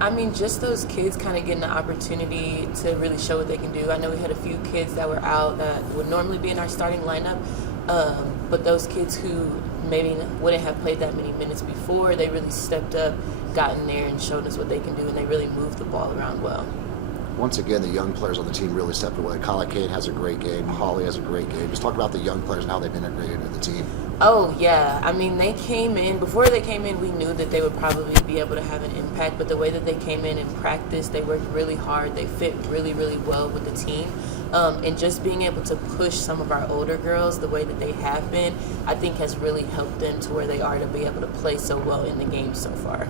I mean, just those kids kind of getting the opportunity to really show what they can do. I know we had a few kids that were out that would normally be in our starting lineup, but those kids who maybe wouldn't have played that many minutes before, they really stepped up, got in there, and showed us what they can do, and they really moved the ball around well. Once again, the young players on the team really stepped away. Kyla Kane has a great game. Holly has a great game. Just talk about the young players and how they've integrated into the team. Oh, yeah. I mean, they came in, before they came in, we knew that they would probably be able to have an impact, but the way that they came in and practiced, they worked really hard. They fit really, really well with the team. And just being able to push some of our older girls the way that they have been, I think has really helped them to where they are to be able to play so well in the game so far.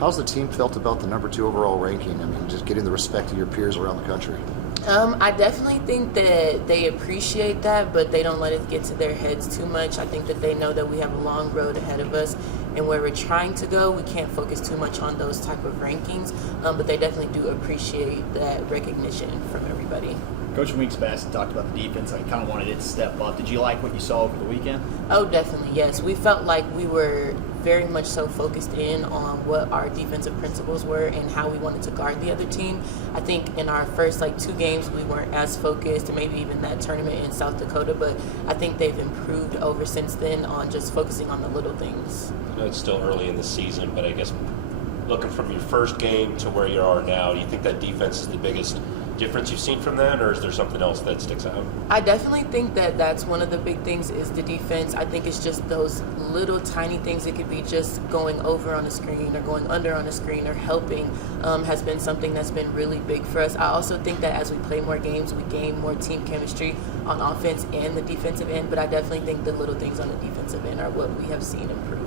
How's the team felt about the number 2 overall ranking? I mean, just getting the respect of your peers around the country. I definitely think that they appreciate that, but they don't let it get to their heads too much. I think that they know that we have a long road ahead of us, and where we're trying to go, we can't focus too much on those type of rankings, but they definitely do appreciate that recognition from everybody. Coach Weeks Bassett talked about the defense. I kind of wanted it to step up. Did you like what you saw over the weekend? Oh, definitely, yes. We felt like we were very much so focused in on what our defensive principles were and how we wanted to guard the other team. I think in our first 2 games we weren't as focused, and maybe even that tournament in South Dakota, but I think they've improved over since then on just focusing on the little things. I know it's still early in the season, but I guess looking from your first game to where you are now, do you think that defense is the biggest difference you've seen from that, or is there something else that sticks out? I definitely think that that's one of the big things is the defense. I think it's just those little tiny things. It could be just going over on a screen or going under on a screen or helping has been something that's been really big for us. I also think that as we play more games, we gain more team chemistry on offense and the defensive end, but I definitely think the little things on the defensive end are what we have seen improve.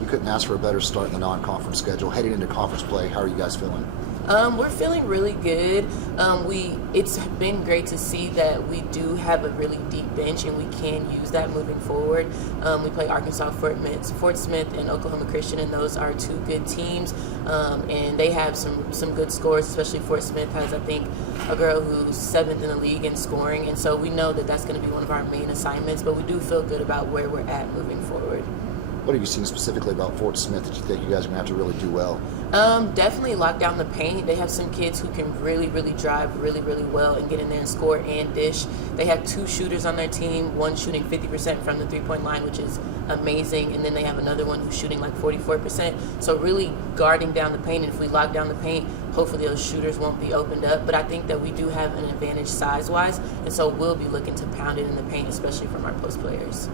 You couldn't ask for a better start in the non-conference schedule. Heading into conference play, how are you guys feeling? We're feeling really good. It's been great to see that we do have a really deep bench, and we can use that moving forward. We play Arkansas, Fort Smith, and Oklahoma Christian, and those are 2 good teams. And they have some good scores, especially Fort Smith has, I think, a girl who's 7th in the league in scoring. And so we know that that's going to be one of our main assignments, but we do feel good about where we're at moving forward. What have you seen specifically about Fort Smith that you think you guys are going to have to really do well? Definitely lock down the paint. They have some kids who can really, really drive really, really well and get in there and score and dish. They have 2 shooters on their team, one shooting 50% from the 3-point line, which is amazing, and then they have another one who's shooting 44%. So really guarding down the paint, and if we lock down the paint, hopefully those shooters won't be opened up. But I think that we do have an advantage size-wise, and so we'll be looking to pound it in the paint, especially from our post players.